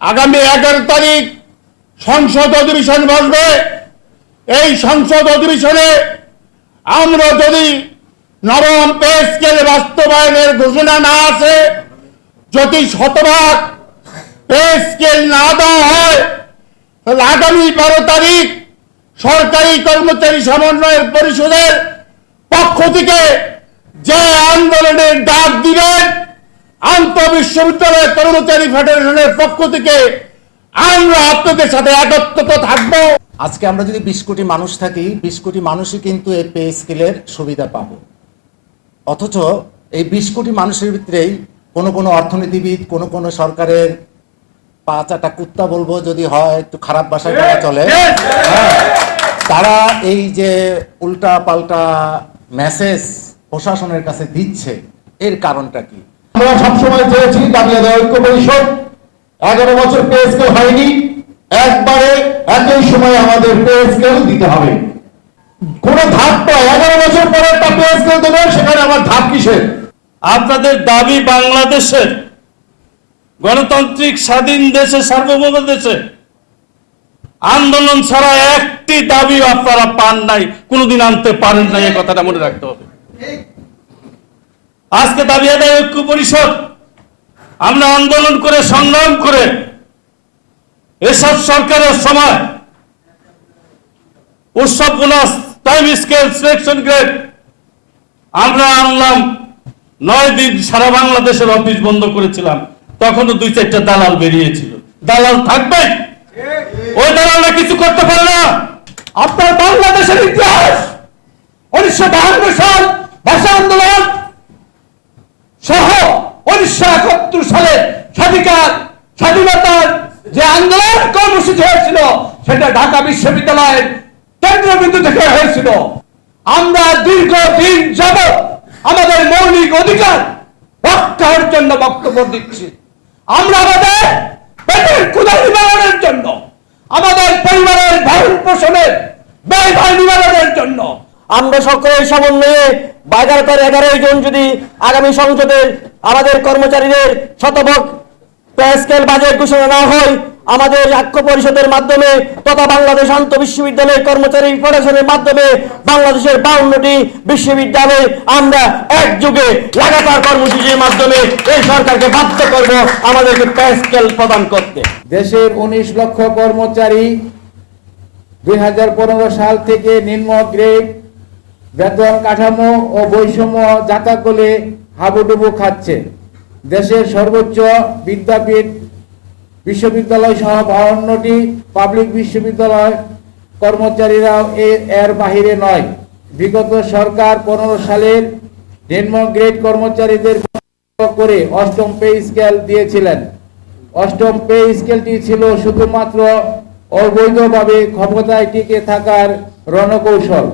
আগামী 11 তারিখ সংসদ অধিবেশন বসবে। এই সংসদ অধিবেশনে আমরা যদি নবম পে স্কেল বাস্তবায়নের ঘোষণা না আসে, যদি শতভাগ পে স্কেল না দেওয়া হয়, তাহলে আগামী 12 তারিখ সরকারি কর্মচারী সমন্বয় পরিষদের পক্ষ থেকে যে আন্দোলনের ডাক দিবেন, আন্তঃবিশ্ববিদ্যালয় কর্মচারী ফেডারেশনের পক্ষ থেকে আমরা আপনাদের সাথে একত্রিত থাকব। আজকে আমরা যদি 20 কোটি মানুষ থাকি, 20 কোটি মানুষই কিন্তু এই পে স্কেলের সুবিধা পাবো। অথচ এই 20 কোটি মানুষের ভিতরেই কোনো অর্থনীতিবিদ, কোনো সরকারের পাঁচাটা কুত্তা বলবো যদি হয়, একটু খারাপ ভাষায় বলা চলে, তারা এই যে উল্টা পাল্টা মেসেজ প্রশাসনের কাছে দিচ্ছে, এর কারণটা কি? আমরা সবসময় চেয়েছি দাবি আদায় ঐক্য পরিষদ 11 বছর পে স্কেল হয়নি, একবারে একই সময় আমাদের পে স্কেল দিতে হবে। কোন ধাপ নয়, 11 বছর পরে একটা পে স্কেল দেবেন, সেখানে আমার ধাপ কিসের? আপনাদের দাবি বাংলাদেশের গণতান্ত্রিক স্বাধীন দেশে, সার্বভৌম দেশে আন্দোলন ছাড়া একটি দাবি আপনারা পান নাই, কোনোদিন আনতে পারেন নাই, এই কথাটা মনে রাখতে হবে। আজকে দাবি আদায় ঐক্য পরিষদ আমরা আন্দোলন করে সংগ্রাম করে এসব সরকারের সময় উৎসব bonus, time scale, selection grade আমরা আনলাম। 9 দিন সারা বাংলাদেশের অফিস বন্ধ করেছিলাম, তখনও 2-4টা দালাল বেরিয়েছিল। দালাল থাকবে, ওই দালালরা কিছু করতে পারে না। আপনার বাংলাদেশের ইতিহাস 1952 সাল ভাষা আন্দোলন সহ 1971 সালে স্বাধীনতার যে আন্দোলন কর্মসূচি হয়েছিল, সেটা ঢাকা বিশ্ববিদ্যালয়ের কেন্দ্রবিন্দু থেকে হয়েছিল। আমরা দীর্ঘদিন যাবৎ আমাদের মৌলিক অধিকার রক্ষার জন্য বক্তব্য দিচ্ছি। আমরা আমাদের পেটের ক্ষুধা নিবারণের জন্য, আমাদের পরিবারের ভরণ পোষণের ব্যয় নিবারণের জন্য আমরা সকলের সমন্বয়ে 11 জন যদি আগামী সংসদে আমাদের কর্মচারীদের শতভাগ পে স্কেল বাজেট ঘোষণা না হয়, আমাদের ঐক্য পরিষদের মাধ্যমে তথা বাংলাদেশ আন্তঃবিশ্ববিদ্যালয় কর্মচারী ফেডারেশনের মাধ্যমে বাংলাদেশের 52টি বিশ্ববিদ্যালয়ে আমরা একযোগে লাগাতার কর্মসূচির মাধ্যমে এই সরকারকে বাধ্য করব আমাদেরকে পে স্কেল প্রদান করতে। দেশের 19 লক্ষ কর্মচারী 2015 সাল থেকে নিম্ন গ্রেড বেতন কাঠামো ও বৈষম্য জাতাকলে হাবুডুবু খাচ্ছে। দেশের সর্বোচ্চ বিদ্যাপীঠ বিশ্ববিদ্যালয় সহ 52টি পাবলিক বিশ্ববিদ্যালয় কর্মচারীরাও এর বাহিরে নয়। বিগত সরকার 15 সালের নিম্ন গ্রেড কর্মচারীদের করে 8ম পে স্কেল দিয়েছিলেন। 8ম পে স্কেলটি ছিল শুধুমাত্র অবৈধভাবে ক্ষমতায় টিকে থাকার রণকৌশল।